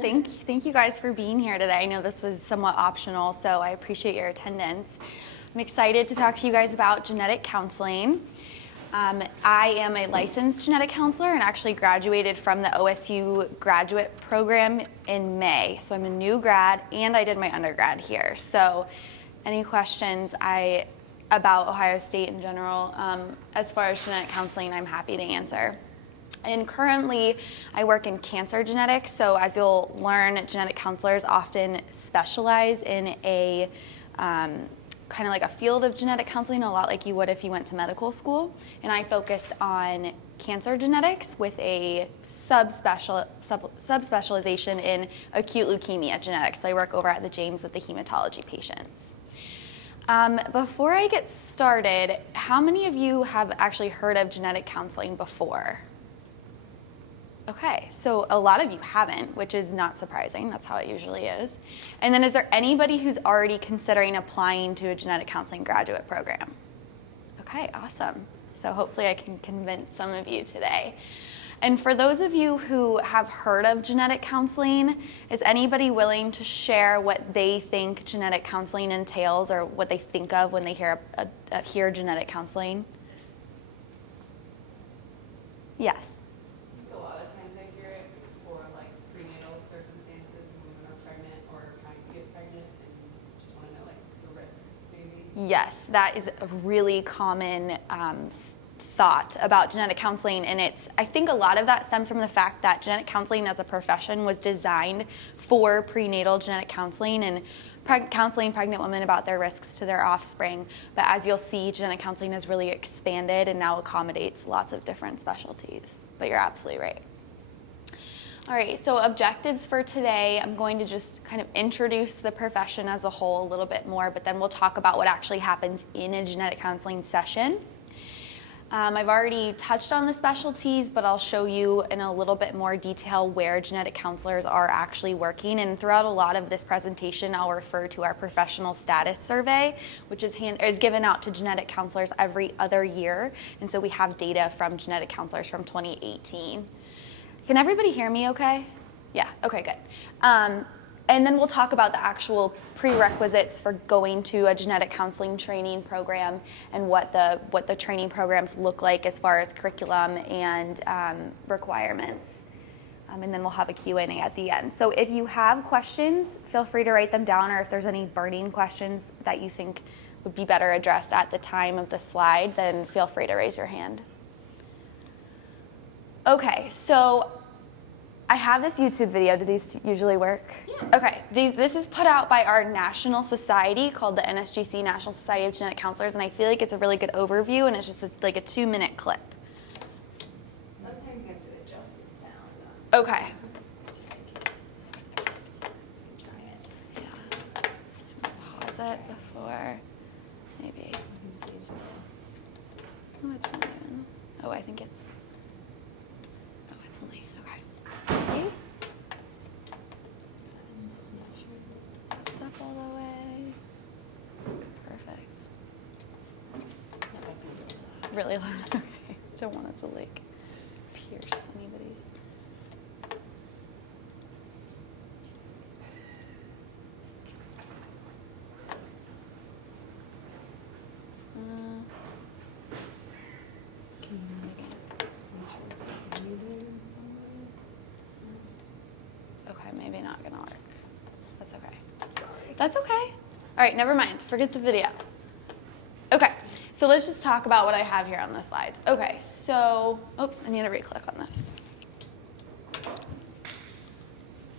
Thank you guys for being here today. I know this was somewhat optional, so I appreciate your attendance. I'm excited to talk to you guys about genetic counseling. I am a licensed genetic counselor and actually graduated from the OSU graduate program in May. So I'm a new grad and I did my undergrad here. So any questions about Ohio State in general, as far as genetic counseling, I'm happy to answer. And currently, I work in cancer genetics, so as you'll learn, genetic counselors often specialize in a kind of like a field of genetic counseling, a lot like you would if you went to medical school. And I focus on cancer genetics with a subspecialization in acute leukemia genetics. So I work over at the James with the hematology patients. Before I get started, how many of you have actually heard of genetic counseling before? Okay, so a lot of you haven't, which is not surprising. That's how it usually is. And then is there anybody who's already considering applying to a genetic counseling graduate program? Okay, awesome. So hopefully I can convince some of you today. And for those of you who have heard of genetic counseling, is anybody willing to share what they think genetic counseling entails or what they think of when they hear genetic counseling? Yes. A lot of times I hear it for like prenatal circumstances when women are pregnant or trying to get pregnant and just want to know like the risks maybe. Yes, that is a really common thought about genetic counseling, and I think a lot of that stems from the fact that genetic counseling as a profession was designed for prenatal genetic counseling and counseling pregnant women about their risks to their offspring. But as you'll see, genetic counseling has really expanded and now accommodates lots of different specialties. But you're absolutely right. All right, so objectives for today, I'm going to just kind of introduce the profession as a whole a little bit more, but then we'll talk about what actually happens in a genetic counseling session. I've already touched on the specialties, but I'll show you in a little bit more detail where genetic counselors are actually working. And throughout a lot of this presentation, I'll refer to our professional status survey, which is given out to genetic counselors every other year. And so we have data from genetic counselors from 2018. Can everybody hear me okay? Yeah, okay, good. And then we'll talk about the actual prerequisites for going to a genetic counseling training program and what the training programs look like as far as curriculum and requirements. And then we'll have a Q&A at the end. So if you have questions, feel free to write them down, or if there's any burning questions that you think would be better addressed at the time of the slide, then feel free to raise your hand. Okay, so I have this YouTube video. Do these usually work? Yeah. Okay. This is put out by our national society called the NSGC, National Society of Genetic Counselors, and I feel like it's a really good overview, and it's just like a 2-minute clip. Sometimes you have to adjust the sound. Okay. Yeah. Pause it before, maybe. Oh, it's not even. Oh, I think it's. Up all the way. Perfect. Really loud. Okay. Don't want it to like pierce anybody's. Okay, maybe not gonna work. That's okay. That's okay. All right, never mind. Forget the video. Okay, so let's just talk about what I have here on the slides. Okay, so, oops, I need to re-click on this.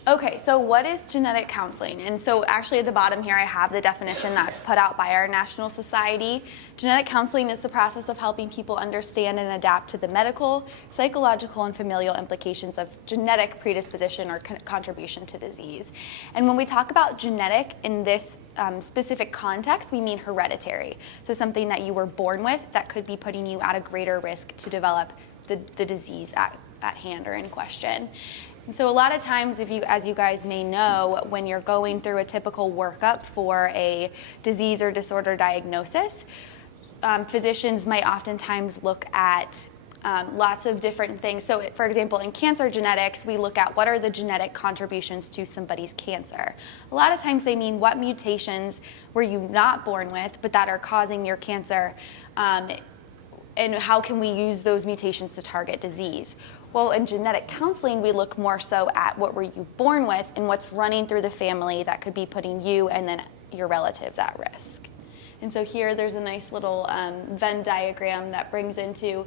Okay, so what is genetic counseling? And so actually at the bottom here I have the definition that's put out by our national society. Genetic counseling is the process of helping people understand and adapt to the medical, psychological, and familial implications of genetic predisposition or contribution to disease. And when we talk about genetic in this specific context, we mean hereditary. So something that you were born with that could be putting you at a greater risk to develop the disease at hand or in question. So a lot of times, as you guys may know, when you're going through a typical workup for a disease or disorder diagnosis, physicians might oftentimes look at lots of different things. So for example, in cancer genetics, we look at what are the genetic contributions to somebody's cancer. A lot of times they mean what mutations were you not born with, but that are causing your cancer, and how can we use those mutations to target disease. Well, in genetic counseling, we look more so at what were you born with and what's running through the family that could be putting you and then your relatives at risk. And so here there's a nice little Venn diagram that brings into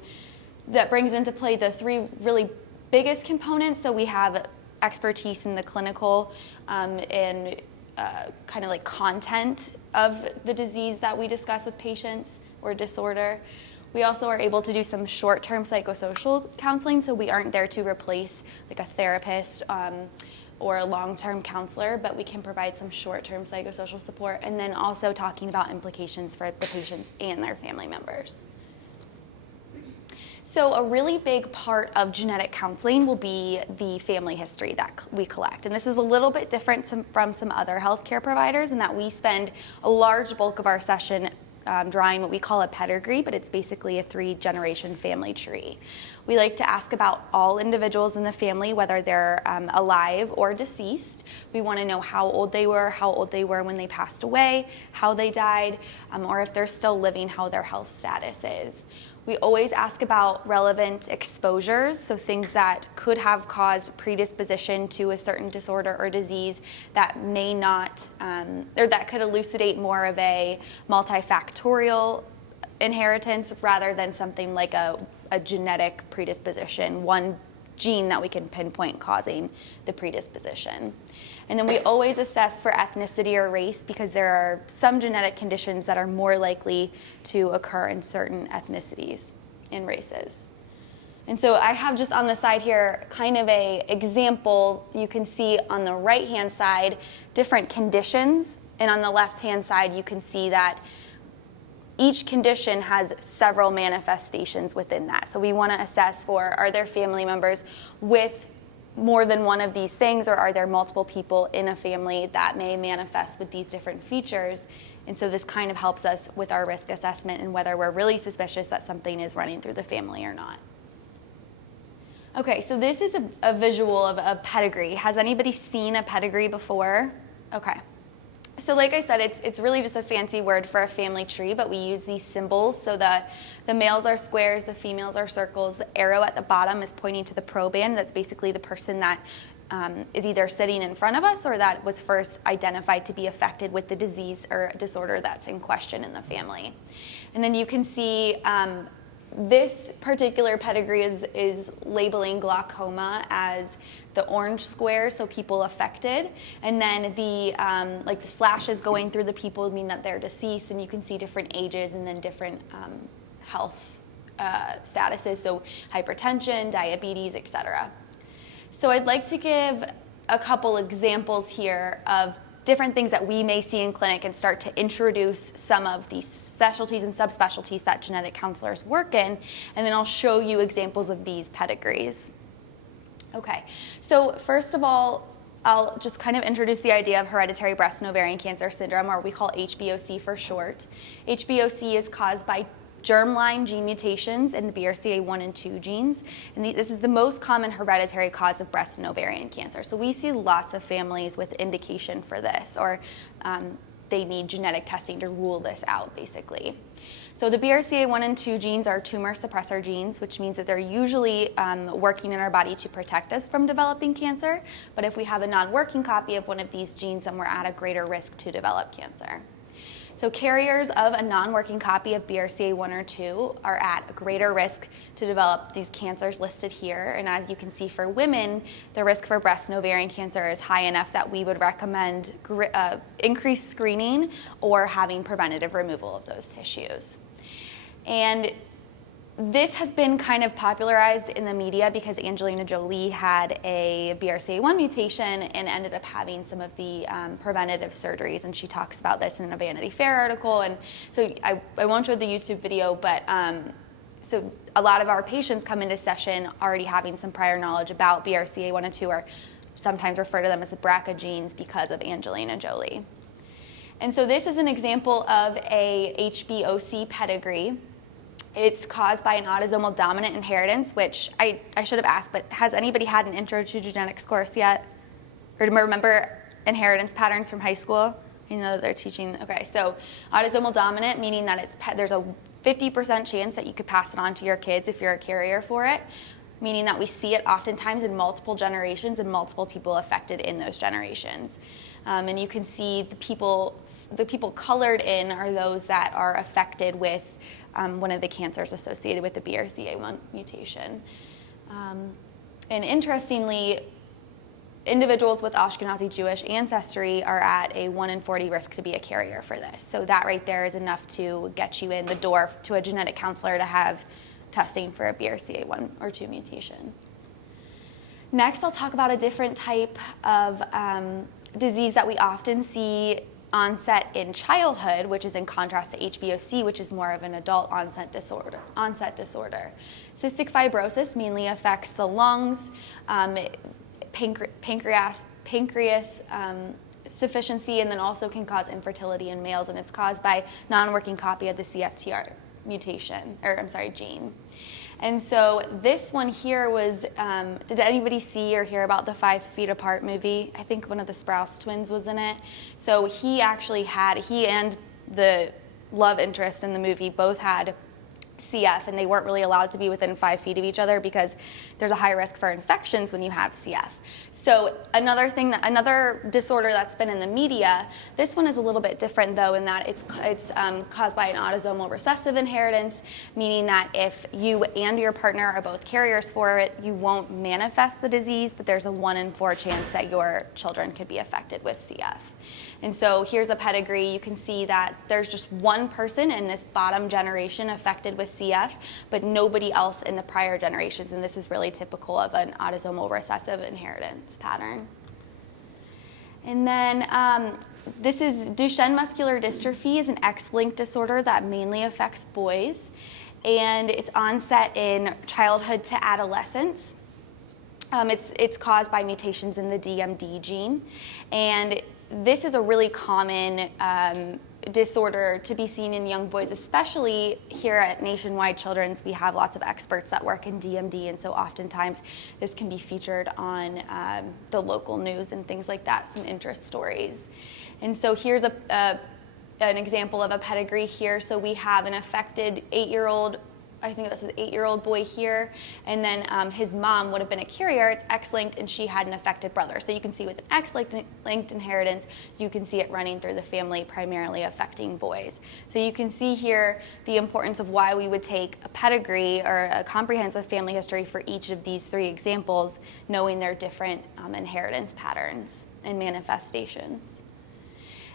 play the three really biggest components. So we have expertise in the clinical and kind of like content of the disease that we discuss with patients or disorder. We also are able to do some short-term psychosocial counseling, so we aren't there to replace like a therapist or a long-term counselor, but we can provide some short-term psychosocial support, and then also talking about implications for the patients and their family members. So a really big part of genetic counseling will be the family history that we collect. And this is a little bit different from some other healthcare providers in that we spend a large bulk of our session drawing what we call a pedigree, but it's basically a 3-generation family tree. We like to ask about all individuals in the family, whether they're alive or deceased. We want to know how old they were when they passed away, how they died, or if they're still living, how their health status is. We always ask about relevant exposures, so things that could have caused predisposition to a certain disorder or disease that may not, or that could elucidate more of a multifactorial inheritance rather than something like a genetic predisposition, one gene that we can pinpoint causing the predisposition. And then we always assess for ethnicity or race because there are some genetic conditions that are more likely to occur in certain ethnicities and races. And so I have just on the side here kind of a example. You can see on the right-hand side different conditions, and on the left-hand side you can see that each condition has several manifestations within that. So we want to assess for, are there family members with more than one of these things, or are there multiple people in a family that may manifest with these different features? And so this kind of helps us with our risk assessment and whether we're really suspicious that something is running through the family or not. Okay, so this is a visual of a pedigree. Has anybody seen a pedigree before? Okay. So like I said, it's really just a fancy word for a family tree, but we use these symbols so that the males are squares, the females are circles. The arrow at the bottom is pointing to the proband. That's basically the person that is either sitting in front of us or that was first identified to be affected with the disease or disorder that's in question in the family. And then you can see this particular pedigree is labeling glaucoma as the orange square, so people affected, and then the like the slashes going through the people mean that they're deceased, and you can see different ages and then different health statuses, so hypertension, diabetes, etc. So I'd like to give a couple examples here of different things that we may see in clinic and start to introduce some of these specialties and subspecialties that genetic counselors work in, and then I'll show you examples of these pedigrees. Okay, so first of all, I'll just kind of introduce the idea of hereditary breast and ovarian cancer syndrome, or we call HBOC for short. HBOC is caused by germline gene mutations in the BRCA1 and 2 genes, and this is the most common hereditary cause of breast and ovarian cancer. So we see lots of families with indication for this, or they need genetic testing to rule this out, basically. So the BRCA1 and 2 genes are tumor suppressor genes, which means that they're usually working in our body to protect us from developing cancer. But if we have a non-working copy of one of these genes, then we're at a greater risk to develop cancer. So carriers of a non-working copy of BRCA1 or 2 are at a greater risk to develop these cancers listed here. And as you can see for women, the risk for breast and ovarian cancer is high enough that we would recommend increased screening or having preventative removal of those tissues. And this has been kind of popularized in the media because Angelina Jolie had a BRCA1 mutation and ended up having some of the preventative surgeries, and she talks about this in a Vanity Fair article. And so I won't show the YouTube video, but so a lot of our patients come into session already having some prior knowledge about BRCA1 and 2, or sometimes refer to them as the BRCA genes because of Angelina Jolie. And so this is an example of a HBOC pedigree. It's caused by an autosomal dominant inheritance, which I should have asked, but has anybody had an intro to genetics course yet? Or do you remember inheritance patterns from high school? You know they're teaching, okay, so autosomal dominant, meaning that there's a 50% chance that you could pass it on to your kids if you're a carrier for it, meaning that we see it oftentimes in multiple generations and multiple people affected in those generations. And you can see the people colored in are those that are affected with one of the cancers associated with the BRCA1 mutation. And interestingly, individuals with Ashkenazi Jewish ancestry are at a 1 in 40 risk to be a carrier for this. So that right there is enough to get you in the door to a genetic counselor to have testing for a BRCA1 or 2 mutation. Next, I'll talk about a different type of disease that we often see onset in childhood, which is in contrast to HBOC, which is more of an adult onset disorder. Cystic fibrosis mainly affects the lungs, pancreas sufficiency, and then also can cause infertility in males, and it's caused by non-working copy of the CFTR gene. And so this one here was, did anybody see or hear about the 5 Feet Apart movie? I think one of the Sprouse twins was in it. So he and the love interest in the movie both had CF, and they weren't really allowed to be within 5 feet of each other because there's a high risk for infections when you have CF. So another disorder that's been in the media, this one is a little bit different though in that it's caused by an autosomal recessive inheritance, meaning that if you and your partner are both carriers for it, you won't manifest the disease, but there's a 1 in 4 chance that your children could be affected with CF. And so here's a pedigree. You can see that there's just one person in this bottom generation affected with CF, but nobody else in the prior generations. And this is really typical of an autosomal recessive inheritance pattern. And then this is Duchenne muscular dystrophy is an X-linked disorder that mainly affects boys. And it's onset in childhood to adolescence. It's caused by mutations in the DMD gene. And this is a really common disorder to be seen in young boys, especially here at Nationwide Children's. We have lots of experts that work in DMD, and so oftentimes this can be featured on the local news and things like that, some interest stories. And so here's an example of a pedigree here. So we have an affected 8-year-old, I think that's an 8-year-old boy here, and then his mom would have been a carrier. It's X-linked, and she had an affected brother. So you can see with an X-linked inheritance, you can see it running through the family, primarily affecting boys. So you can see here the importance of why we would take a pedigree or a comprehensive family history for each of these 3 examples, knowing their different inheritance patterns and manifestations.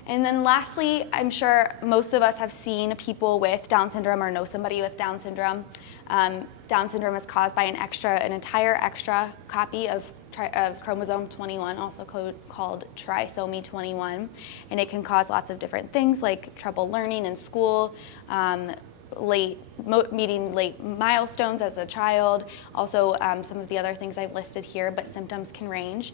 And then lastly, I'm sure most of us have seen people with Down syndrome or know somebody with Down syndrome. Down syndrome is caused by an entire extra copy of chromosome 21, also called trisomy 21. And it can cause lots of different things like trouble learning in school, meeting late milestones as a child, also some of the other things I've listed here, but symptoms can range.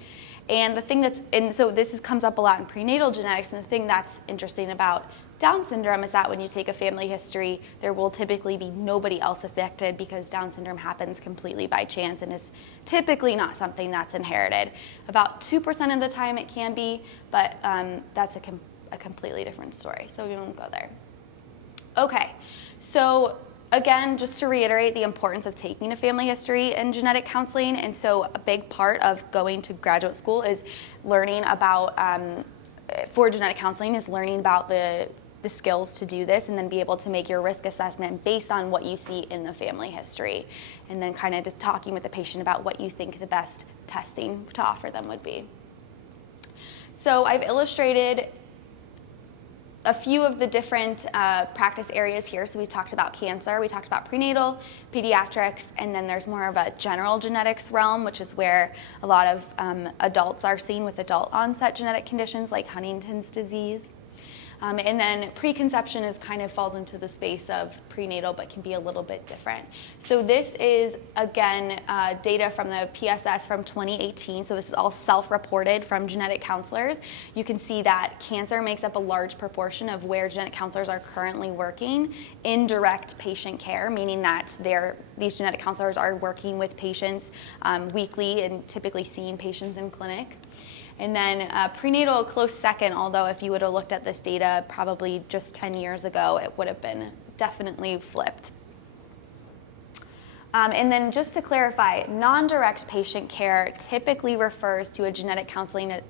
And the thing so this comes up a lot in prenatal genetics, and the thing that's interesting about Down syndrome is that when you take a family history, there will typically be nobody else affected because Down syndrome happens completely by chance and is typically not something that's inherited. About 2% of the time it can be, but that's a completely different story, so we won't go there. Okay, so again, just to reiterate the importance of taking a family history in genetic counseling, and so a big part of going to graduate school is learning about, for genetic counseling, is learning about the skills to do this and then be able to make your risk assessment based on what you see in the family history, and then kind of just talking with the patient about what you think the best testing to offer them would be. So I've illustrated a few of the different practice areas here. So we talked about cancer, we talked about prenatal, pediatrics, and then there's more of a general genetics realm, which is where a lot of adults are seen with adult onset genetic conditions like Huntington's disease. And then preconception is kind of falls into the space of prenatal, but can be a little bit different. So this is, again, data from the PSS from 2018. So this is all self-reported from genetic counselors. You can see that cancer makes up a large proportion of where genetic counselors are currently working in direct patient care, meaning that these genetic counselors are working with patients weekly and typically seeing patients in clinic. And then prenatal, a close second, although if you would have looked at this data probably just 10 years ago, it would have been definitely flipped. And then just to clarify, non-direct patient care typically refers to a genetic counselor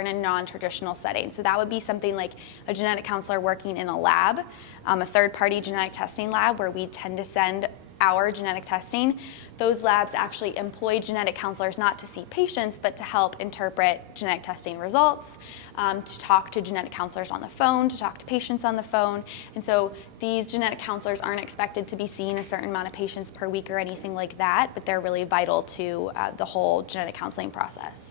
in a non-traditional setting. So that would be something like a genetic counselor working in a lab, a third-party genetic testing lab where we tend to send our genetic testing. Those labs actually employ genetic counselors not to see patients, but to help interpret genetic testing results, to talk to genetic counselors on the phone, to talk to patients on the phone. And so these genetic counselors aren't expected to be seeing a certain amount of patients per week or anything like that, but they're really vital to the whole genetic counseling process.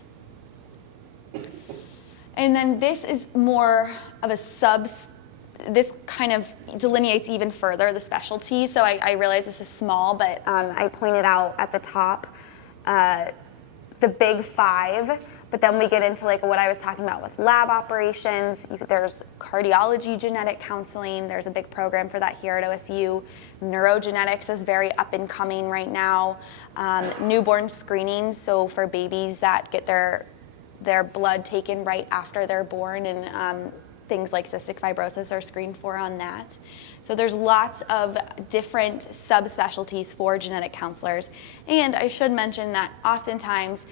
And then this is more of a this kind of delineates even further the specialty. So I realize this is small, but I pointed out at the top the big five, but then we get into like what I was talking about with lab operations. There's cardiology genetic counseling. There's a big program for that here at OSU. Neurogenetics is very up and coming right now. Newborn screenings, so for babies that get their blood taken right after they're born, and things like cystic fibrosis are screened for on that. So there's lots of different subspecialties for genetic counselors. And I should mention that oftentimes,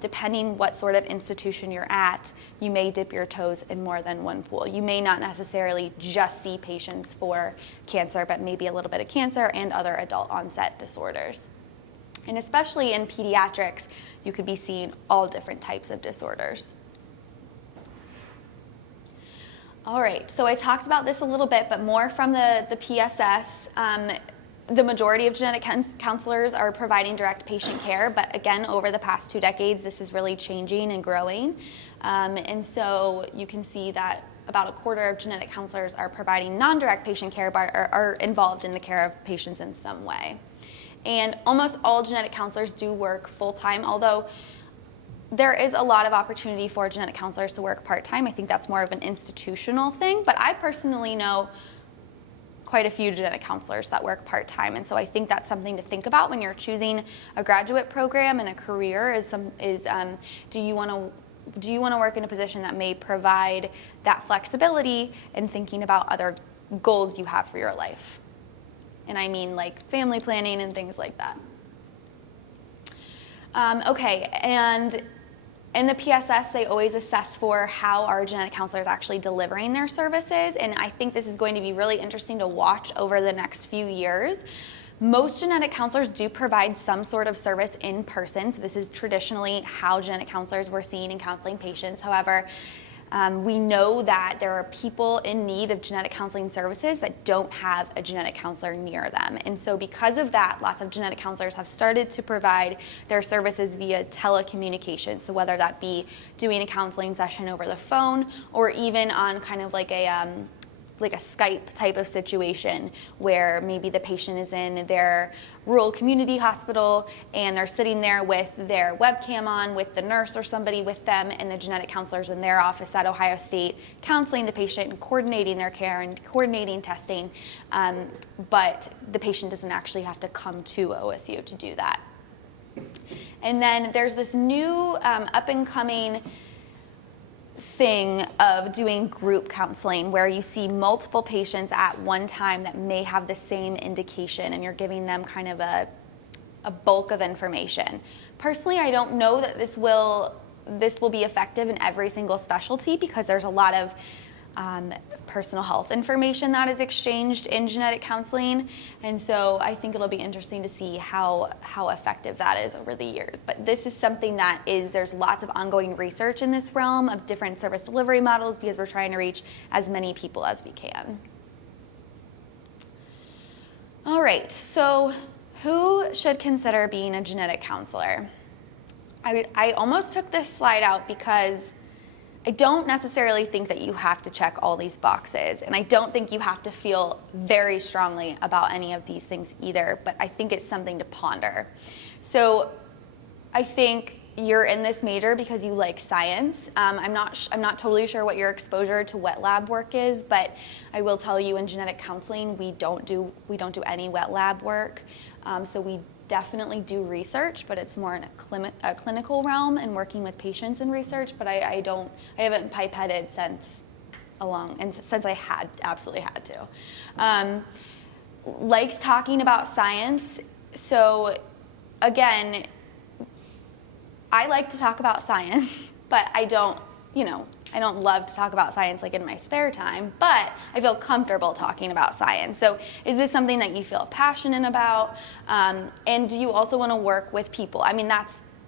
depending what sort of institution you're at, you may dip your toes in more than one pool. You may not necessarily just see patients for cancer, but maybe a little bit of cancer and other adult onset disorders. And especially in pediatrics, you could be seeing all different types of disorders. All right, so I talked about this a little bit, but more from the PSS. The majority of genetic counselors are providing direct patient care, but again, over the past 2 decades, this is really changing and growing. And so you can see that about a quarter of genetic counselors are providing non-direct patient care, but are involved in the care of patients in some way. And almost all genetic counselors do work full-time, although there is a lot of opportunity for genetic counselors to work part-time. I think that's more of an institutional thing, but I personally know quite a few genetic counselors that work part-time, and so I think that's something to think about when you're choosing a graduate program and a career. Do you want to work in a position that may provide that flexibility in thinking about other goals you have for your life? And I mean like family planning and things like that. Okay, and in the PSS, they always assess for how our genetic counselors actually delivering their services, and I think this is going to be really interesting to watch over the next few years. Most genetic counselors do provide some sort of service in person, so this is traditionally how genetic counselors were seen in counseling patients. However, we know that there are people in need of genetic counseling services that don't have a genetic counselor near them. And so because of that, lots of genetic counselors have started to provide their services via telecommunication. So whether that be doing a counseling session over the phone or even on kind of like a Skype type of situation where maybe the patient is in their rural community hospital and they're sitting there with their webcam on with the nurse or somebody with them, and the genetic counselors in their office at Ohio State counseling the patient and coordinating their care and coordinating testing, but the patient doesn't actually have to come to OSU to do that. And then there's this new up and coming thing of doing group counseling where you see multiple patients at one time that may have the same indication, and you're giving them kind of a bulk of information. Personally, I don't know that this will be effective in every single specialty, because there's a lot of personal health information that is exchanged in genetic counseling, and so I think it'll be interesting to see how effective that is over the years. But this is something that there's lots of ongoing research in this realm of different service delivery models, because we're trying to reach as many people as we can. All right, so who should consider being a genetic counselor? I almost took this slide out because I don't necessarily think that you have to check all these boxes, and I don't think you have to feel very strongly about any of these things either, but I think it's something to ponder. So I think you're in this major because you like science. I'm not totally sure what your exposure to wet lab work is, but I will tell you in genetic counseling we don't do any wet lab work. So we definitely do research, but it's more in a clinical realm and working with patients in research. But I haven't pipetted since I absolutely had to. Likes talking about science. So again, I like to talk about science, but I don't love to talk about science like in my spare time, but I feel comfortable talking about science. So is this something that you feel passionate about? And do you also want to work with people? I mean,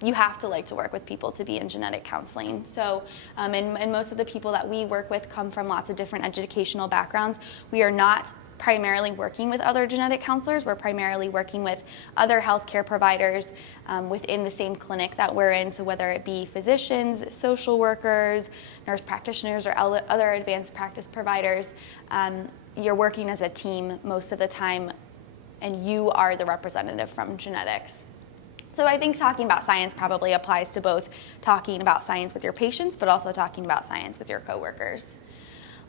you have to like to work with people to be in genetic counseling. So, and most of the people that we work with come from lots of different educational backgrounds. We are not primarily working with other genetic counselors. We're primarily working with other healthcare providers within the same clinic that we're in. So whether it be physicians, social workers, nurse practitioners, or other advanced practice providers, you're working as a team most of the time, and you are the representative from genetics. So I think talking about science probably applies to both talking about science with your patients, but also talking about science with your coworkers.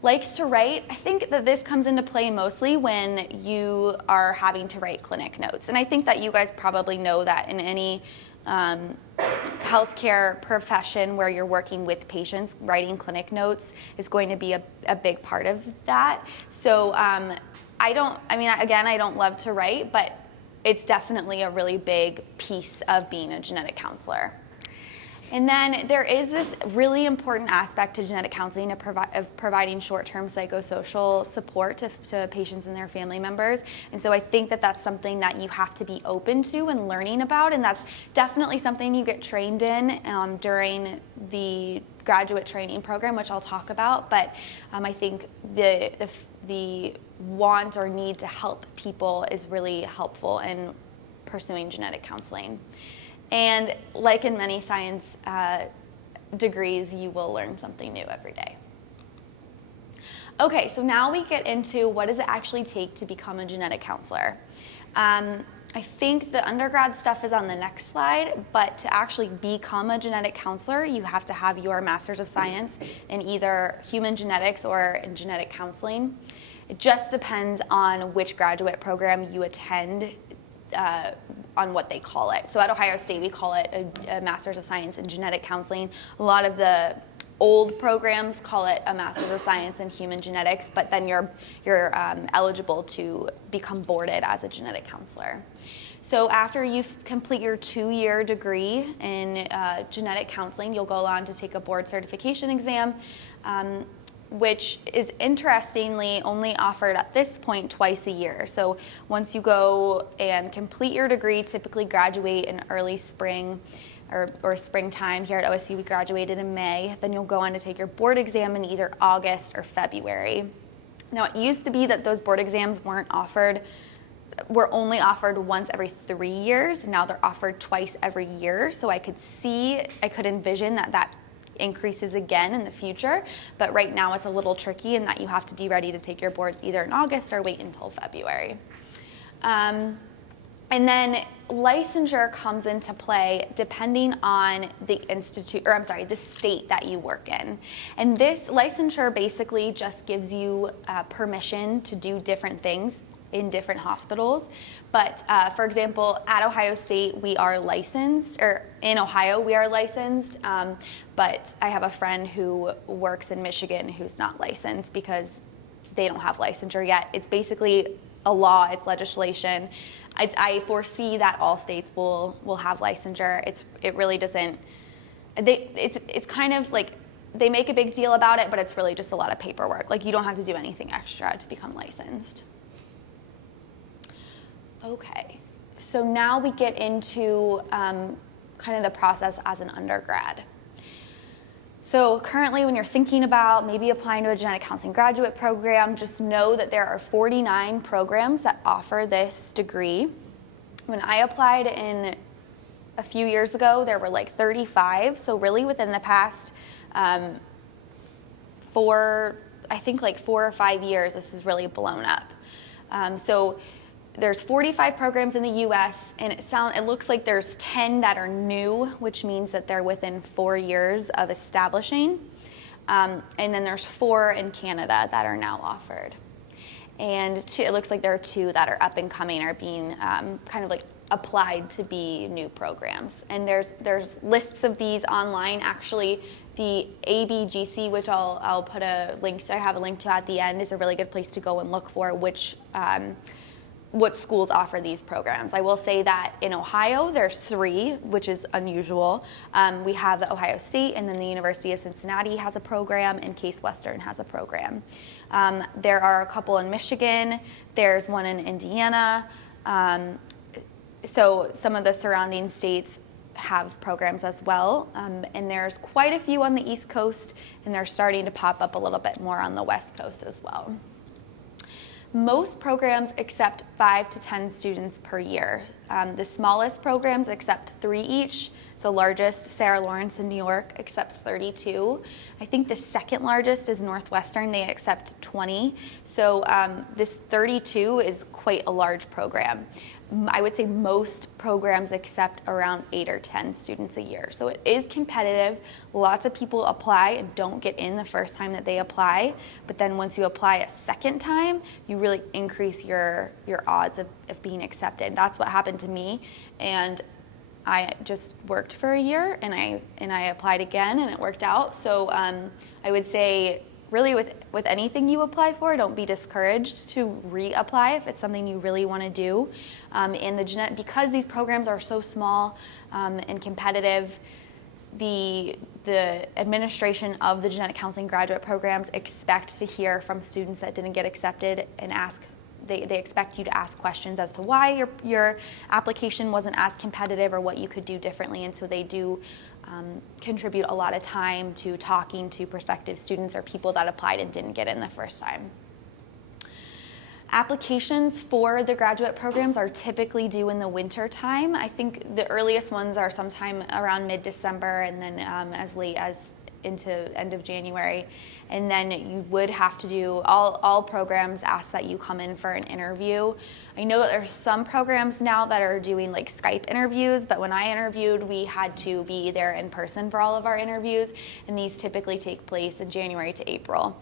Likes to write. I think that this comes into play mostly when you are having to write clinic notes. And I think that you guys probably know that in any healthcare profession where you're working with patients, writing clinic notes is going to be a big part of that. So I don't love to write, but it's definitely a really big piece of being a genetic counselor. And then there is this really important aspect to genetic counseling of providing short-term psychosocial support to patients and their family members. And so I think that that's something that you have to be open to and learning about, and that's definitely something you get trained in during the graduate training program, which I'll talk about. But I think the want or need to help people is really helpful in pursuing genetic counseling. And like in many science degrees, you will learn something new every day. Okay, so now we get into what does it actually take to become a genetic counselor. I think the undergrad stuff is on the next slide, but to actually become a genetic counselor, you have to have your Master's of Science in either human genetics or in genetic counseling. It just depends on which graduate program you attend on what they call it. So at Ohio State, we call it a Master's of Science in Genetic Counseling. A lot of the old programs call it a Master's of Science in Human Genetics, but then you're eligible to become boarded as a genetic counselor. So after you complete your 2-year degree in genetic counseling, you'll go on to take a board certification exam, which is interestingly only offered at this point twice a year. So once you go and complete your degree, typically graduate in early spring or springtime. Here at OSU, we graduated in May. Then you'll go on to take your board exam in either August or February. Now, it used to be that those board exams were only offered once every 3 years. Now they're offered twice every year. So I could envision that increases again in the future, but right now it's a little tricky in that you have to be ready to take your boards either in August or wait until February. And then licensure comes into play depending on the state that you work in. And this licensure basically just gives you permission to do different things in different hospitals. But for example, at Ohio State, we are licensed, or in Ohio, we are licensed, but I have a friend who works in Michigan who's not licensed because they don't have licensure yet. It's basically a law, it's legislation. I foresee that all states will have licensure. It really doesn't, it's kind of like, they make a big deal about it, but it's really just a lot of paperwork. Like, you don't have to do anything extra to become licensed. Okay, so now we get into kind of the process as an undergrad. So currently, when you're thinking about maybe applying to a genetic counseling graduate program, just know that there are 49 programs that offer this degree. When I applied in a few years ago, there were like 35. So really within the past I think like 4 or 5 years, this has really blown up. So there's 45 programs in the US, and it looks like there's 10 that are new, which means that they're within 4 years of establishing. And then there's 4 in Canada that are now offered. And it looks like there are 2 that are up and coming, are being kind of like applied to be new programs. And there's lists of these online. Actually, the ABGC, which I'll put a link to, I have a link to at the end, is a really good place to go and look for what schools offer these programs. I will say that in Ohio, there's 3, which is unusual. We have Ohio State, and then the University of Cincinnati has a program, and Case Western has a program. There are a couple in Michigan. There's one in Indiana. So some of the surrounding states have programs as well. And there's quite a few on the East Coast, and they're starting to pop up a little bit more on the West Coast as well. Most programs accept 5 to 10 students per year. The smallest programs accept 3 each. The largest, Sarah Lawrence in New York, accepts 32. I think the second largest is Northwestern. They accept 20. So this 32 is quite a large program. I would say most programs accept around 8 or 10 students a year. So it is competitive. Lots of people apply and don't get in the first time that they apply. But then once you apply a second time, you really increase your odds of being accepted. That's what happened to me. And I just worked for a year, and I applied again, and it worked out. So I would say, really, with anything you apply for, don't be discouraged to reapply if it's something you really want to do. And because these programs are so small and competitive, the administration of the genetic counseling graduate programs expect to hear from students that didn't get accepted and ask. They expect you to ask questions as to why your application wasn't as competitive or what you could do differently, and so they do contribute a lot of time to talking to prospective students or people that applied and didn't get in the first time. Applications for the graduate programs are typically due in the winter time. I think the earliest ones are sometime around mid-December, and then as late as into end of January. And then you would have to do, all programs ask that you come in for an interview. I know that there's some programs now that are doing like Skype interviews, but when I interviewed, we had to be there in person for all of our interviews, and these typically take place in January to April.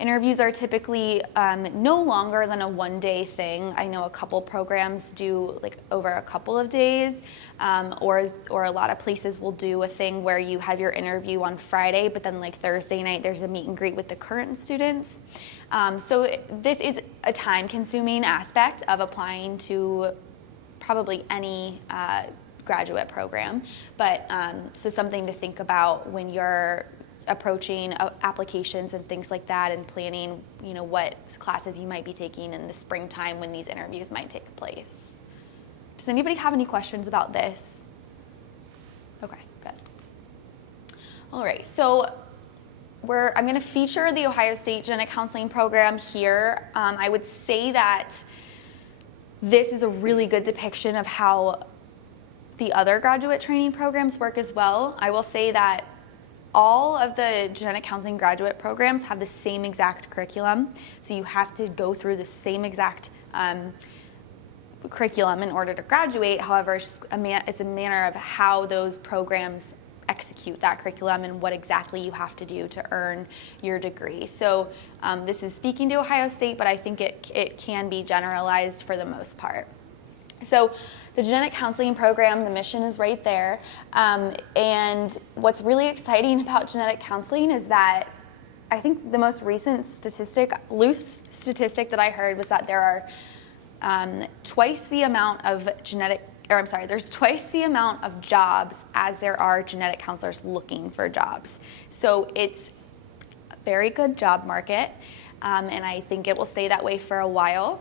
Interviews are typically no longer than a one-day thing. I know a couple programs do like over a couple of days, or a lot of places will do a thing where you have your interview on Friday, but then like Thursday night there's a meet and greet with the current students. So this is a time-consuming aspect of applying to probably any graduate program, but so something to think about when you're approaching applications and things like that, and planning, what classes you might be taking in the springtime when these interviews might take place. Does anybody have any questions about this? Okay, good. All right, so I'm going to feature the Ohio State Genetic Counseling program here. I would say that this is a really good depiction of how the other graduate training programs work as well. I will say that all of the genetic counseling graduate programs have the same exact curriculum, so you have to go through the same exact curriculum in order to graduate. However, it's a manner of how those programs execute that curriculum and what exactly you have to do to earn your degree. So this is speaking to Ohio State, but I think it can be generalized for the most part. So the genetic counseling program, the mission is right there. And what's really exciting about genetic counseling is that I think the most recent loose statistic that I heard was that there are twice the amount of there's twice the amount of jobs as there are genetic counselors looking for jobs. So it's a very good job market, and I think it will stay that way for a while.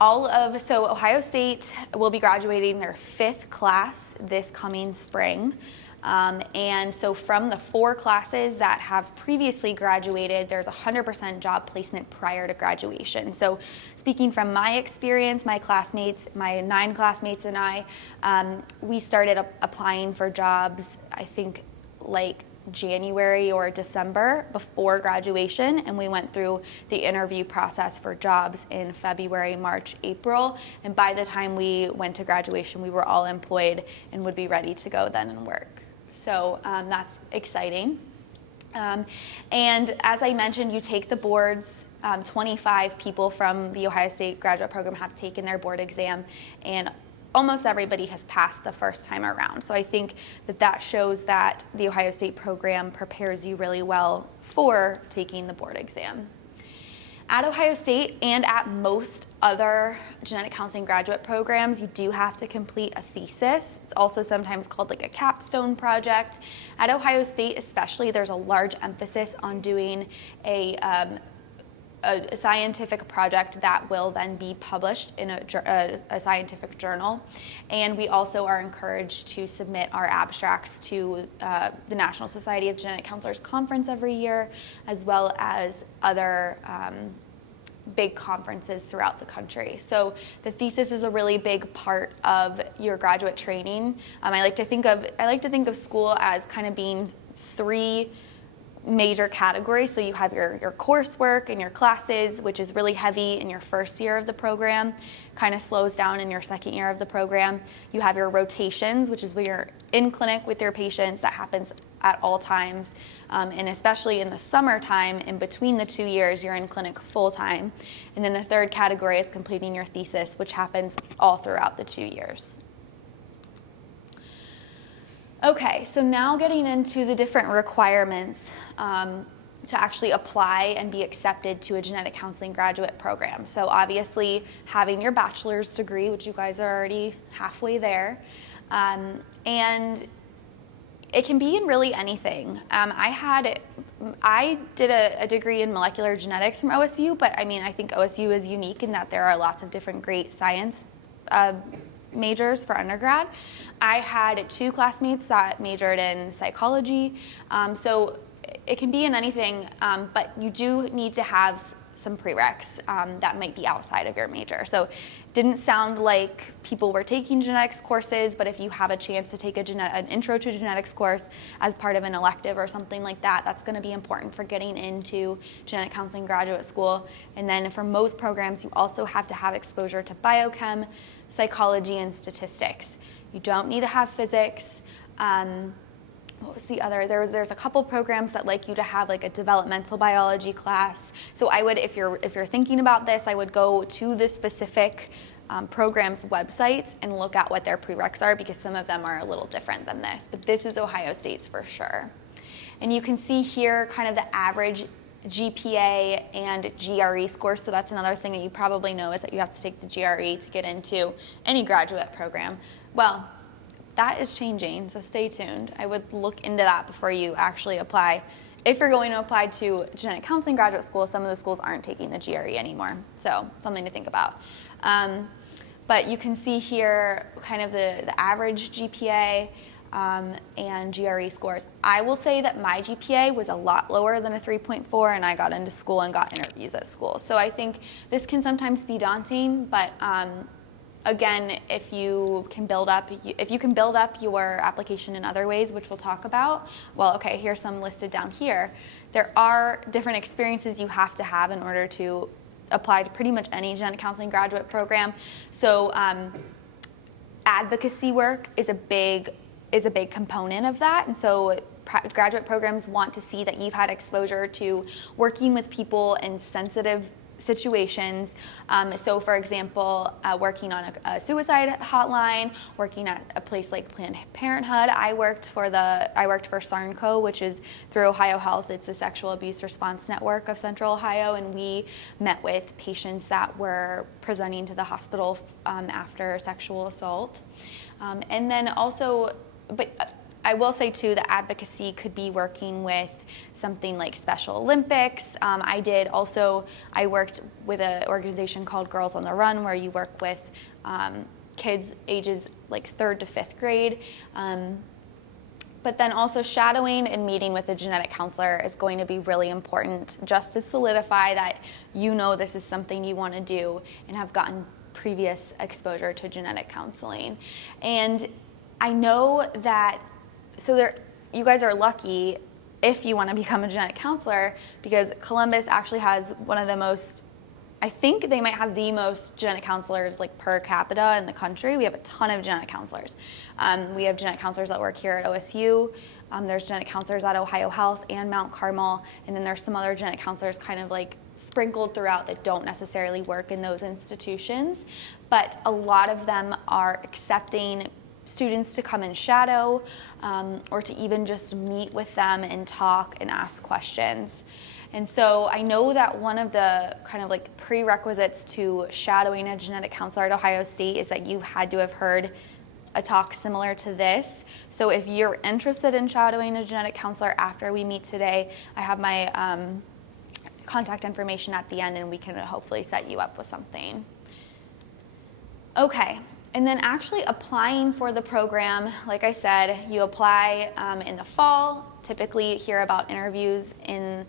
So Ohio State will be graduating their 5th class this coming spring. And so from the 4 classes that have previously graduated, there's 100% job placement prior to graduation. So speaking from my experience, my 9 classmates and I, we started applying for jobs, I think like January or December before graduation, and we went through the interview process for jobs in February, March, April, and by the time we went to graduation, we were all employed and would be ready to go then and work. So that's exciting. And as I mentioned, you take the boards. 25 people from the Ohio State graduate program have taken their board exam, and almost everybody has passed the first time around. So I think that shows that the Ohio State program prepares you really well for taking the board exam. At Ohio State and at most other genetic counseling graduate programs, you do have to complete a thesis. It's also sometimes called like a capstone project. At Ohio State especially, there's a large emphasis on doing a scientific project that will then be published in a scientific journal. And we also are encouraged to submit our abstracts to the National Society of Genetic Counselors Conference every year, as well as other big conferences throughout the country. So the thesis is a really big part of your graduate training. I like to think of school as kind of being three major categories. So you have your coursework and your classes, which is really heavy in your first year of the program, kind of slows down in your second year of the program. You have your rotations, which is where you're in clinic with your patients. That happens at all times, and especially in the summertime, in between the 2 years, you're in clinic full time. And then the third category is completing your thesis, which happens all throughout the 2 years. Okay, so now getting into the different requirements to actually apply and be accepted to a genetic counseling graduate program. So obviously having your bachelor's degree, which you guys are already halfway there, and it can be in really anything. I did a degree in molecular genetics from OSU, but I mean, I think OSU is unique in that there are lots of different great science majors for undergrad. I had 2 classmates that majored in psychology, so it can be in anything, but you do need to have some prereqs that might be outside of your major. So it didn't sound like people were taking genetics courses, but if you have a chance to take an intro to genetics course as part of an elective or something like that, that's going to be important for getting into genetic counseling graduate school. And then for most programs, you also have to have exposure to biochem, psychology, and statistics. You don't need to have physics. What was the other? There's a couple programs that like you to have like a developmental biology class. So I would, if you're thinking about this, I would go to the specific programs' websites and look at what their prereqs are, because some of them are a little different than this. But this is Ohio State's for sure. And you can see here kind of the average GPA and GRE score. So that's another thing that you probably know, is that you have to take the GRE to get into any graduate program. Well, that is changing, so stay tuned. I would look into that before you actually apply. If you're going to apply to genetic counseling graduate school, some of the schools aren't taking the GRE anymore, so something to think about. But you can see here kind of the average GPA and GRE scores. I will say that my GPA was a lot lower than a 3.4, and I got into school and got interviews at school. So I think this can sometimes be daunting, but again, if you can build up your application in other ways, which we'll talk about, well, okay, here's some listed down here. There are different experiences you have to have in order to apply to pretty much any genetic counseling graduate program. So advocacy work is a big component of that, and so graduate programs want to see that you've had exposure to working with people in sensitive situations. So for example, working on a suicide hotline, working at a place like Planned Parenthood. I worked for SARNCO, which is through Ohio Health. It's a sexual abuse response network of Central Ohio, and we met with patients that were presenting to the hospital after sexual assault. And then also, but I will say too, that advocacy could be working with something like Special Olympics. I worked with an organization called Girls on the Run, where you work with kids ages like 3rd to 5th grade. But then also shadowing and meeting with a genetic counselor is going to be really important, just to solidify that you know this is something you want to do and have gotten previous exposure to genetic counseling. And I know that, you guys are lucky if you want to become a genetic counselor, because Columbus actually has one of the most, I think they might have the most genetic counselors like per capita in the country. We have a ton of genetic counselors. We have genetic counselors that work here at OSU. There's genetic counselors at Ohio Health and Mount Carmel, and then there's some other genetic counselors kind of like sprinkled throughout that don't necessarily work in those institutions. But a lot of them are accepting students to come and shadow, or to even just meet with them and talk and ask questions. And so I know that one of the kind of like prerequisites to shadowing a genetic counselor at Ohio State is that you had to have heard a talk similar to this. So if you're interested in shadowing a genetic counselor after we meet today, I have my contact information at the end, and we can hopefully set you up with something. Okay. And then actually applying for the program, like I said, you apply in the fall, typically hear about interviews in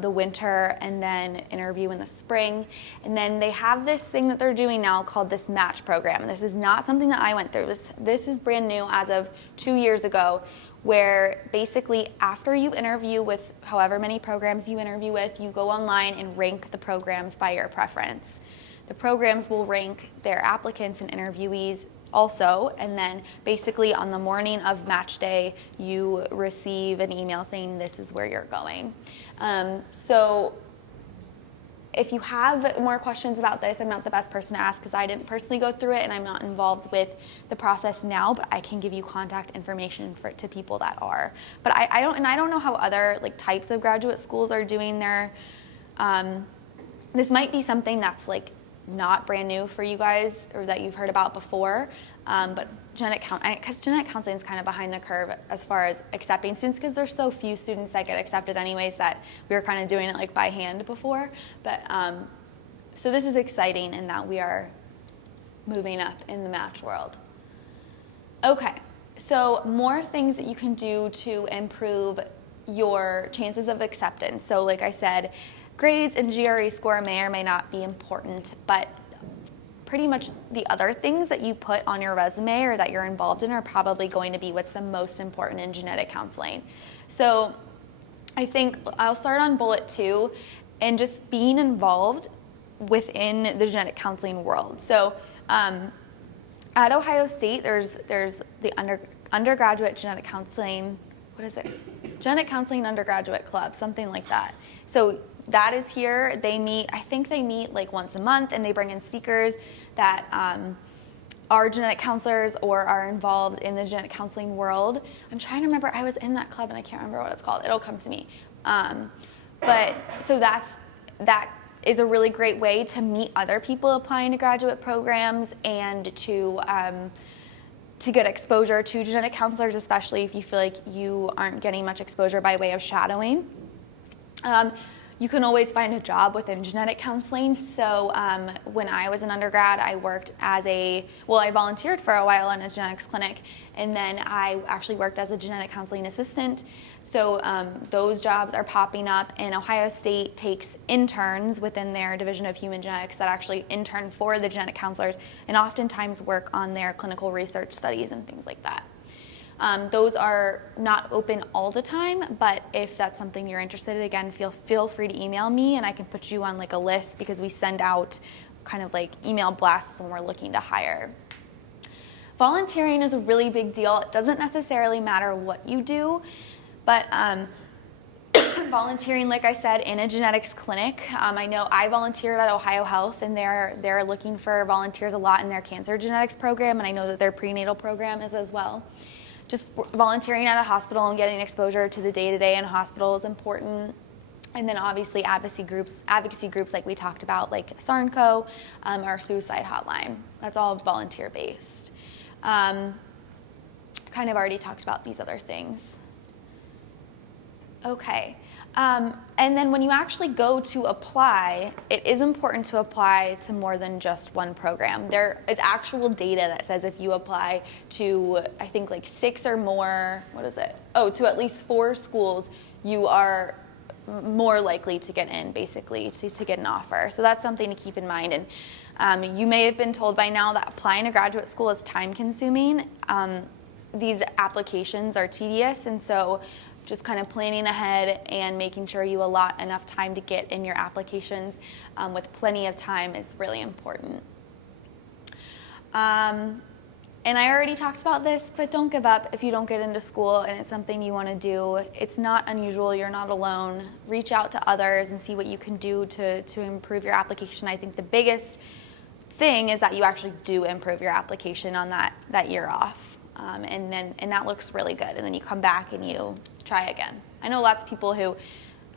the winter, and then interview in the spring. And then they have this thing that they're doing now called this match program. This is not something that I went through. This is brand new as of 2 years ago, where basically after you interview with however many programs you interview with, you go online and rank the programs by your preference. The programs will rank their applicants and interviewees also, and then basically on the morning of match day, you receive an email saying this is where you're going. So if you have more questions about this, I'm not the best person to ask because I didn't personally go through it and I'm not involved with the process now, but I can give you contact information to people that are. But I don't know how other like types of graduate schools are doing their, this might be something that's like not brand new for you guys or that you've heard about before, but genetic counseling is kind of behind the curve as far as accepting students because there's so few students that get accepted anyways that we were kind of doing it like by hand before. But so this is exciting in that we are moving up in the match world. Okay, so more things that you can do to improve your chances of acceptance. So like I said, grades and GRE score may or may not be important, but pretty much the other things that you put on your resume or that you're involved in are probably going to be what's the most important in genetic counseling. So I think I'll start on bullet 2 and just being involved within the genetic counseling world. So at Ohio State, there's the undergraduate genetic counseling, what is it? Genetic Counseling Undergraduate Club, something like that. So that is here. They meet, I think they meet like once a month, and they bring in speakers that are genetic counselors or are involved in the genetic counseling world. I'm trying to remember, I was in that club and I can't remember what it's called. It'll come to me. But so that is a really great way to meet other people applying to graduate programs and to get exposure to genetic counselors, especially if you feel like you aren't getting much exposure by way of shadowing. You can always find a job within genetic counseling. So when I was an undergrad, I worked as I volunteered for a while in a genetics clinic, and then I actually worked as a genetic counseling assistant. So those jobs are popping up, and Ohio State takes interns within their Division of Human Genetics that actually intern for the genetic counselors and oftentimes work on their clinical research studies and things like that. Those are not open all the time, but if that's something you're interested in, again, feel free to email me and I can put you on like a list because we send out kind of like email blasts when we're looking to hire. Volunteering is a really big deal. It doesn't necessarily matter what you do, but volunteering, like I said, in a genetics clinic. I know I volunteered at Ohio Health, and they're looking for volunteers a lot in their cancer genetics program, and I know that their prenatal program is as well. Just volunteering at a hospital and getting exposure to the day-to-day in a hospital is important. And then obviously advocacy groups like we talked about, like SARNCO, our suicide hotline. That's all volunteer-based. Kind of already talked about these other things. Okay. And then when you actually go to apply, it is important to apply to more than just one program. There is actual data that says if you apply to, I think like 6 or more, to at least 4 schools, you are more likely to get in, basically, to get an offer. So that's something to keep in mind. And you may have been told by now that applying to graduate school is time consuming. These applications are tedious, and so just kind of planning ahead and making sure you allot enough time to get in your applications with plenty of time is really important. And I already talked about this, but don't give up if you don't get into school and it's something you want to do. It's not unusual. You're not alone. Reach out to others and see what you can do to improve your application. I think the biggest thing is that you actually do improve your application on that year off. And that looks really good. And then you come back and you try again. I know lots of people who,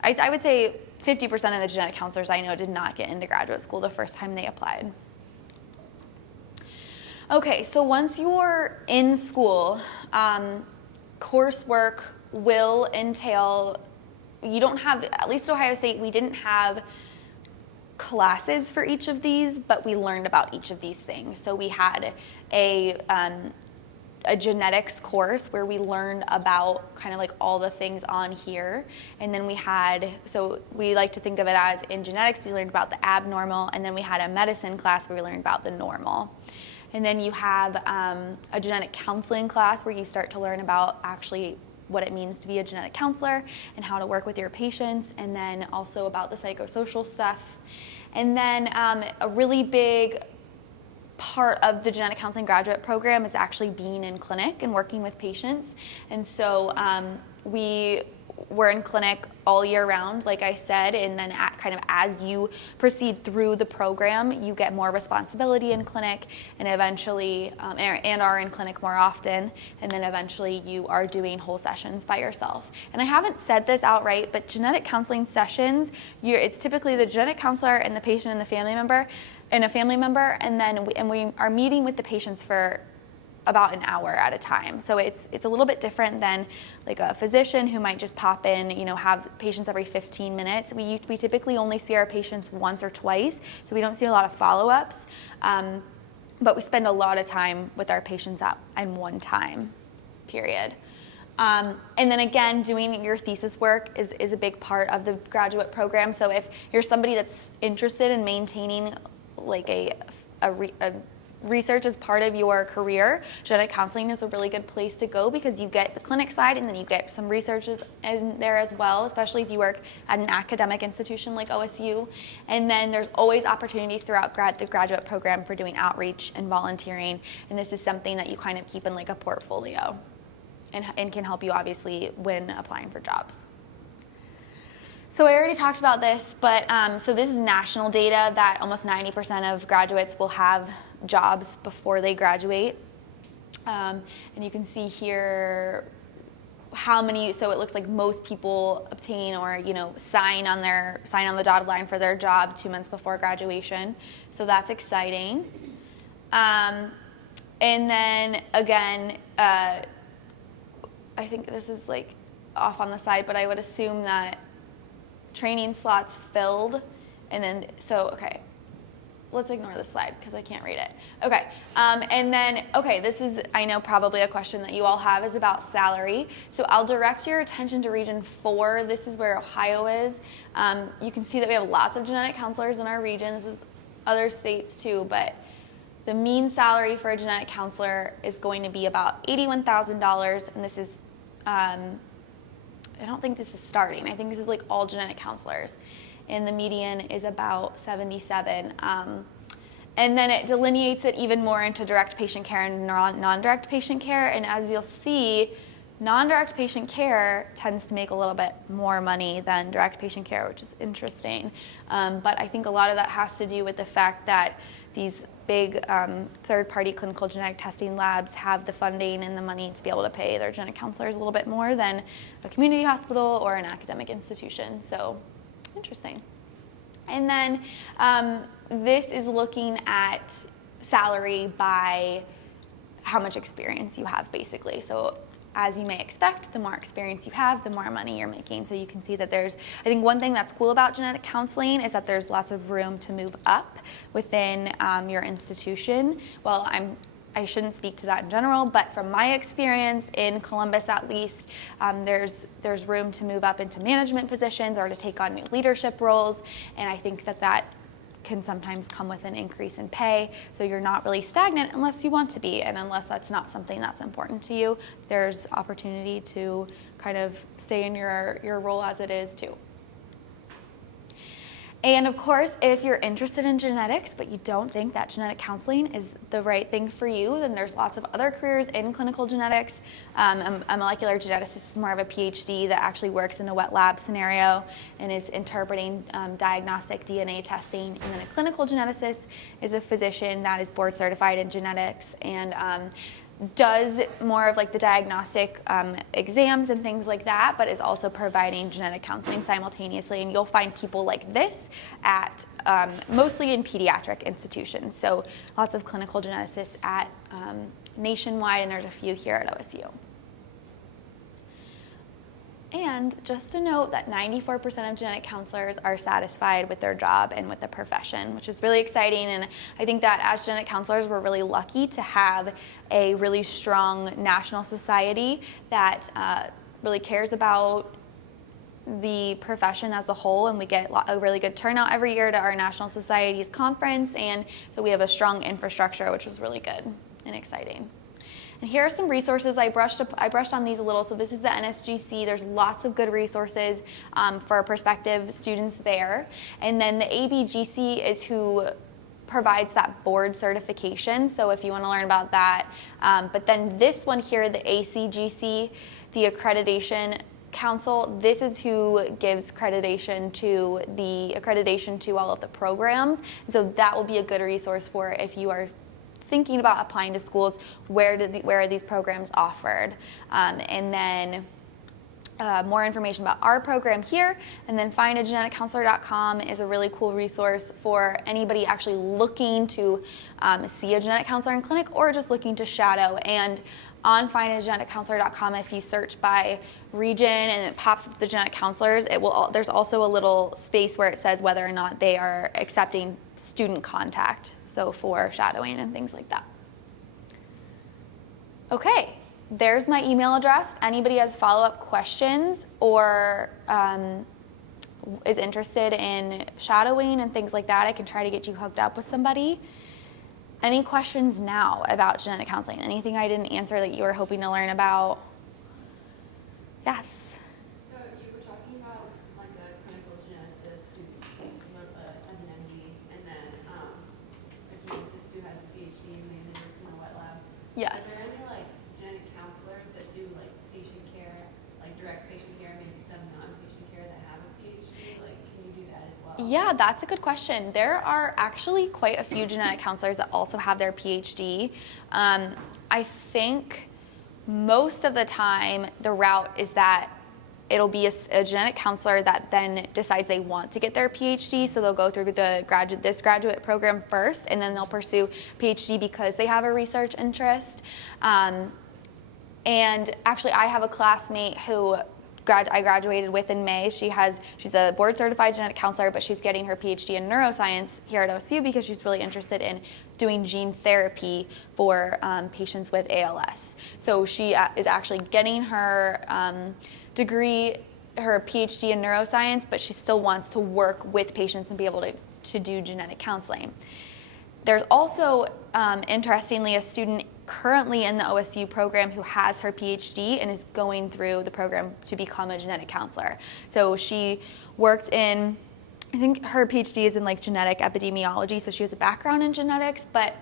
I would say 50% of the genetic counselors I know did not get into graduate school the first time they applied. Okay, so once you're in school, coursework will entail, you don't have, at least at Ohio State, we didn't have classes for each of these, but we learned about each of these things. So we had a genetics course where we learned about kind of like all the things on here. And then we had, so we like to think of it as in genetics, we learned about the abnormal, and then we had a medicine class where we learned about the normal. And then you have a genetic counseling class where you start to learn about actually what it means to be a genetic counselor and how to work with your patients, and then also about the psychosocial stuff. And then a really big part of the genetic counseling graduate program is actually being in clinic and working with patients. And so we're in clinic all year round, like I said, and then kind of as you proceed through the program, you get more responsibility in clinic, and eventually, and are in clinic more often, and then eventually you are doing whole sessions by yourself. And I haven't said this outright, but genetic counseling sessions, it's typically the genetic counselor and the patient and the family member, and then we are meeting with the patients for about an hour at a time. So it's a little bit different than like a physician who might just pop in, have patients every 15 minutes. We typically only see our patients once or twice, so we don't see a lot of follow-ups. But we spend a lot of time with our patients at one time, period. And then again, doing your thesis work is a big part of the graduate program. So if you're somebody that's interested in maintaining like a research as part of your career, genetic counseling is a really good place to go because you get the clinic side and then you get some researches in there as well, especially if you work at an academic institution like OSU. And then there's always opportunities throughout the graduate program for doing outreach and volunteering, and this is something that you kind of keep in like a portfolio and can help you obviously when applying for jobs. So I already talked about this, but so this is national data that almost 90% of graduates will have jobs before they graduate. And you can see here how many, so it looks like most people obtain or sign on the dotted line for their job 2 months before graduation. So that's exciting. And then again, I think this is like off on the side, but I would assume that training slots filled, and then, so, okay, let's ignore this slide because I can't read it. Okay, and then, okay, this is, I know probably a question that you all have is about salary. So I'll direct your attention to Region 4. This is where Ohio is. You can see that we have lots of genetic counselors in our region. This is other states too, but the mean salary for a genetic counselor is going to be about $81,000, and this is, I don't think this is starting. I think this is like all genetic counselors. And the median is about 77. And then it delineates it even more into direct patient care and non-direct patient care. And as you'll see, non-direct patient care tends to make a little bit more money than direct patient care, which is interesting. But I think a lot of that has to do with the fact that these big third-party clinical genetic testing labs have the funding and the money to be able to pay their genetic counselors a little bit more than a community hospital or an academic institution. So interesting. And then this is looking at salary by how much experience you have, basically. So as you may expect, the more experience you have, the more money you're making. So you can see that I think one thing that's cool about genetic counseling is that there's lots of room to move up within your institution. Well, I shouldn't speak to that in general, but from my experience in Columbus at least, there's room to move up into management positions or to take on new leadership roles, and I think that can sometimes come with an increase in pay. So you're not really stagnant unless you want to be, and unless that's not something that's important to you, there's opportunity to kind of stay in your role as it is too. And of course, if you're interested in genetics, but you don't think that genetic counseling is the right thing for you, then there's lots of other careers in clinical genetics. A molecular geneticist is more of a PhD that actually works in a wet lab scenario and is interpreting diagnostic DNA testing. And then a clinical geneticist is a physician that is board certified in genetics and does more of like the diagnostic exams and things like that, but is also providing genetic counseling simultaneously. And you'll find people like this at mostly in pediatric institutions. So lots of clinical geneticists at nationwide, and there's a few here at OSU. And just to note that 94% of genetic counselors are satisfied with their job and with the profession, which is really exciting. And I think that as genetic counselors, we're really lucky to have a really strong national society that really cares about the profession as a whole, and we get a really good turnout every year to our national society's conference, and so we have a strong infrastructure, which is really good and exciting. And here are some resources. I brushed on these a little. So this is the NSGC. There's lots of good resources for prospective students there. And then the ABGC is who provides that board certification. So if you want to learn about that. But then this one here, the ACGC, the Accreditation Council, this is who gives accreditation to all of the programs. So that will be a good resource for if you are thinking about applying to schools, where are these programs offered? And then more information about our program here, and then findageneticcounselor.com is a really cool resource for anybody actually looking to see a genetic counselor in clinic or just looking to shadow. And on findageneticcounselor.com, if you search by region and it pops up the genetic counselors, there's also a little space where it says whether or not they are accepting student contact, so for shadowing and things like that. Okay, there's my email address. Anybody has follow-up questions or is interested in shadowing and things like that, I can try to get you hooked up with somebody. Any questions now about genetic counseling? Anything I didn't answer that you were hoping to learn about? Yes. So you were talking about like a clinical geneticist who's as an MD, and then a geneticist who has a PhD and maybe works in a wet lab. Yes. Are there any like genetic counselors that do like patient care, like direct patient care, maybe some non-patient care that have a PhD? Like, can you do that as well? Yeah, that's a good question. There are actually quite a few genetic counselors that also have their PhD. I think most of the time the route is that it'll be a genetic counselor that then decides they want to get their PhD, so they'll go through this graduate program first, and then they'll pursue PhD because they have a research interest. And actually, I have a classmate who I graduated with in May. She's a board certified genetic counselor, but she's getting her PhD in neuroscience here at OSU because she's really interested in doing gene therapy for patients with ALS. So she is actually getting her degree, her PhD in neuroscience, but she still wants to work with patients and be able to do genetic counseling. There's also, interestingly, a student currently in the OSU program who has her PhD and is going through the program to become a genetic counselor. So she worked in, I think her PhD is in like genetic epidemiology, so she has a background in genetics, but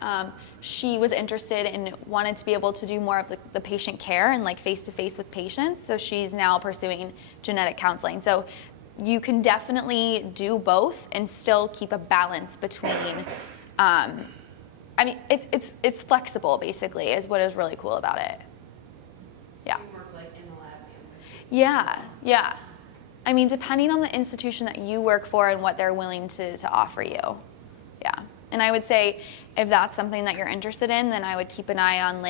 she was interested and wanted to be able to do more of the patient care and like face-to-face with patients, so she's now pursuing genetic counseling. So you can definitely do both and still keep a balance between I mean, it's flexible, basically, is what is really cool about it. Yeah. You work like in the lab and Yeah. I mean, depending on the institution that you work for and what they're willing to offer you. Yeah. And I would say if that's something that you're interested in, then I would keep an eye on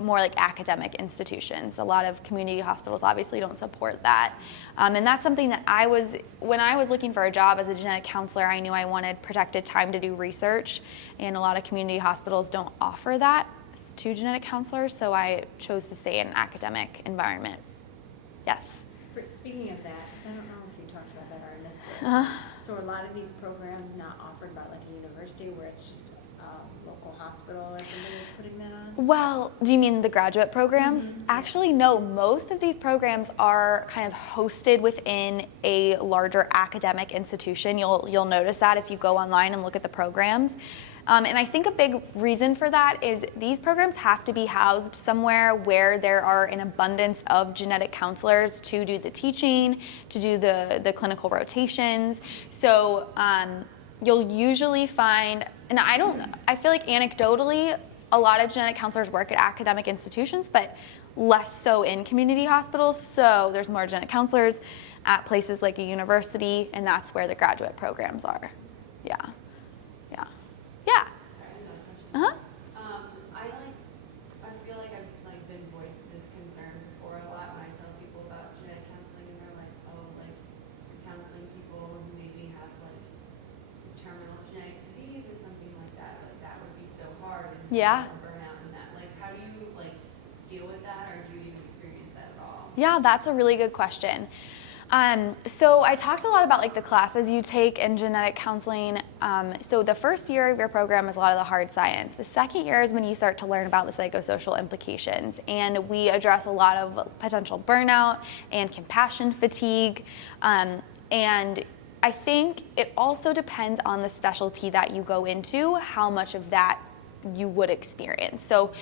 more like academic institutions. A lot of community hospitals obviously don't support that. And that's something that when I was looking for a job as a genetic counselor, I knew I wanted protected time to do research, and a lot of community hospitals don't offer that to genetic counselors, so I chose to stay in an academic environment. Yes? Speaking of that, because I don't know if you talked about that or I missed it. So are a lot of these programs not offered by like a university where it's just a local hospital or something that's putting that on? Well, do you mean the graduate programs? Actually, no. Most of these programs are kind of hosted within a larger academic institution. You'll notice that if you go online and look at the programs. And I think a big reason for that is these programs have to be housed somewhere where there are an abundance of genetic counselors to do the teaching, to do the clinical rotations. So you'll usually find, and I feel like anecdotally, a lot of genetic counselors work at academic institutions, but less so in community hospitals. So there's more genetic counselors at places like a university, and that's where the graduate programs are. Yeah. Yeah. Yeah. Sorry, I have another question. Uh-huh. I feel like I've like been voiced this concern before a lot when I tell people about genetic counseling, and they're like, oh, like you're counseling people who maybe have like terminal genetic disease or something like that. Like that would be so hard and Yeah. burnout and that. Like how do you like deal with that, or do you even experience that at all? Yeah, that's a really good question. So I talked a lot about like the classes you take in genetic counseling. So the first year of your program is a lot of the hard science. The second year is when you start to learn about the psychosocial implications, and we address a lot of potential burnout and compassion fatigue. And I think it also depends on the specialty that you go into, how much of that you would experience. So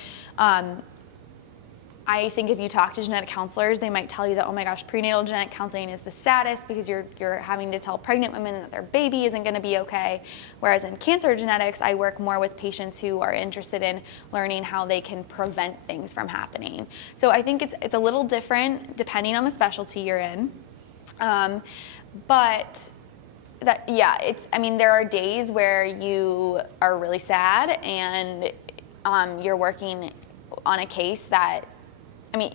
I think if you talk to genetic counselors, they might tell you that, oh my gosh, prenatal genetic counseling is the saddest because you're having to tell pregnant women that their baby isn't going to be okay. Whereas in cancer genetics, I work more with patients who are interested in learning how they can prevent things from happening. So I think it's a little different depending on the specialty you're in. But that, yeah, there are days where you are really sad and you're working on a case that,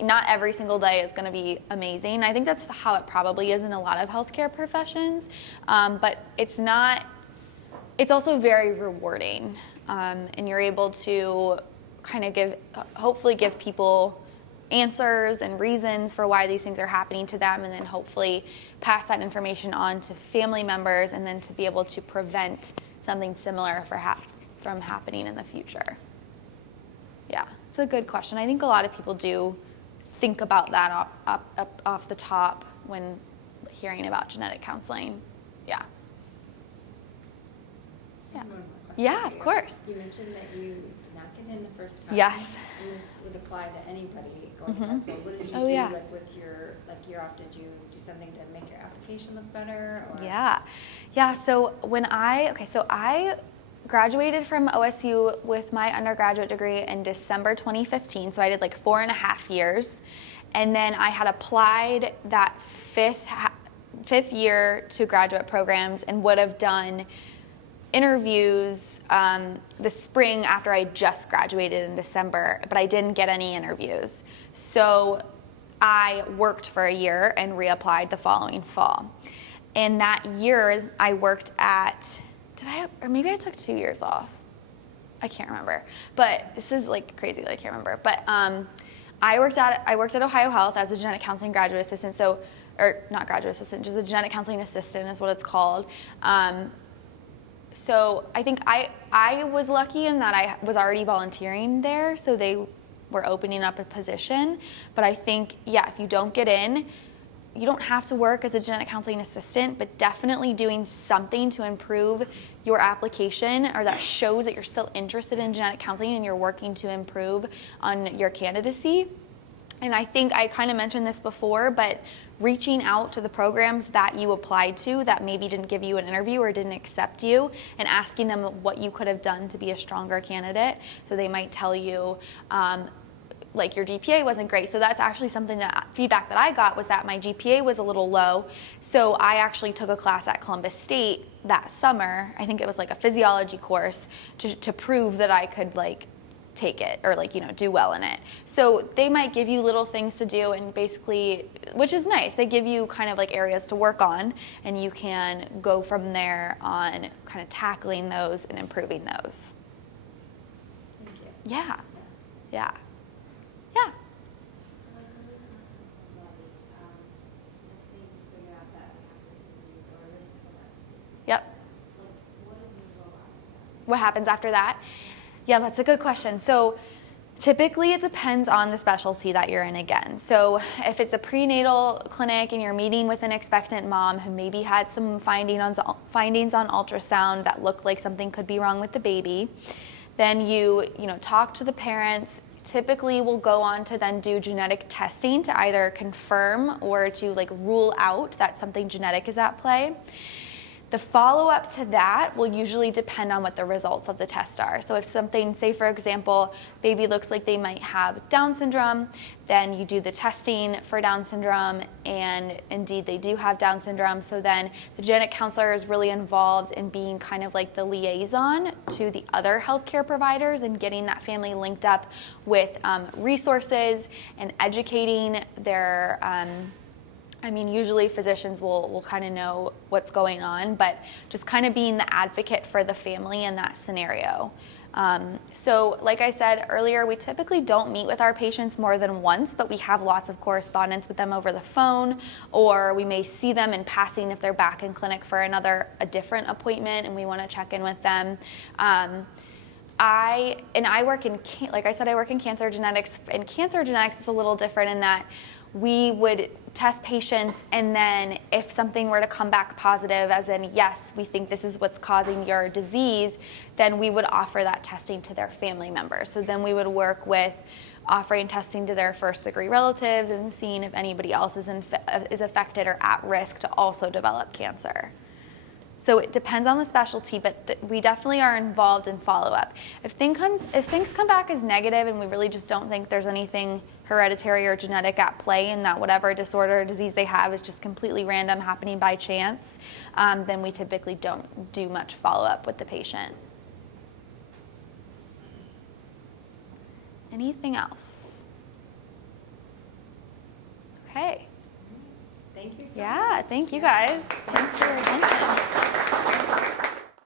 not every single day is going to be amazing. I think that's how it probably is in a lot of healthcare professions, but it's also very rewarding, and you're able to kind of hopefully give people answers and reasons for why these things are happening to them, and then hopefully pass that information on to family members, and then to be able to prevent something similar from happening in the future. Yeah, it's a good question. I think a lot of people do think about that up off the top when hearing about genetic counseling. Yeah. Yeah. Yeah, of course. You mentioned that you did not get in the first time. Yes. And this would apply to anybody going to med school. What did you do with your year off? Did you do something to make your application look better? Or? Yeah. So I graduated from OSU with my undergraduate degree in December 2015. So I did like 4.5 years. And then I had applied that fifth year to graduate programs and would have done interviews the spring after I just graduated in December, but I didn't get any interviews. So I worked for a year and reapplied the following fall. In that year, I worked at, or maybe I took 2 years off. I can't remember, but this is like crazy that I can't remember. But I worked at Ohio Health as a genetic counseling graduate assistant. Or not graduate assistant, just a genetic counseling assistant is what it's called. So I think I was lucky in that I was already volunteering there, so they were opening up a position. But I think, if you don't get in, you don't have to work as a genetic counseling assistant, but definitely doing something to improve your application, or that shows that you're still interested in genetic counseling and you're working to improve on your candidacy. And I think I kind of mentioned this before, but reaching out to the programs that you applied to that maybe didn't give you an interview or didn't accept you, and asking them what you could have done to be a stronger candidate. So they might tell you, like, your GPA wasn't great. So that's actually feedback that I got was that my GPA was a little low. So I actually took a class at Columbus State that summer. I think it was like a physiology course to prove that I could take it or do well in it. So they might give you little things to do, and basically, which is nice, they give you kind of like areas to work on, and you can go from there on kind of tackling those and improving those. Thank you. Yeah. Yeah. What happens after that? Yeah, that's a good question. So typically it depends on the specialty that you're in again. So if it's a prenatal clinic and you're meeting with an expectant mom who maybe had some findings on ultrasound that look like something could be wrong with the baby, then you talk to the parents. Typically we'll go on to then do genetic testing to either confirm or to like rule out that something genetic is at play. The follow-up to that will usually depend on what the results of the test are. So if something, say for example, baby looks like they might have Down syndrome, then you do the testing for Down syndrome, and indeed they do have Down syndrome. So then the genetic counselor is really involved in being kind of like the liaison to the other healthcare providers and getting that family linked up with resources and educating their usually physicians will kind of know what's going on, but just kind of being the advocate for the family in that scenario. So like I said earlier, we typically don't meet with our patients more than once, but we have lots of correspondence with them over the phone, or we may see them in passing if they're back in clinic for a different appointment and we want to check in with them. I work in, like I said, I work in cancer genetics, and cancer genetics is a little different in that we would test patients, and then if something were to come back positive, as in, yes, we think this is what's causing your disease, then we would offer that testing to their family members. So then we would work with offering testing to their first-degree relatives and seeing if anybody else is affected or at risk to also develop cancer. So it depends on the specialty, but we definitely are involved in follow-up. If things come back as negative and we really just don't think there's anything hereditary or genetic at play, and that whatever disorder or disease they have is just completely random, happening by chance, then we typically don't do much follow-up with the patient. Anything else? Okay. Thank you so much. Yeah, thank you guys. Thanks for your attention.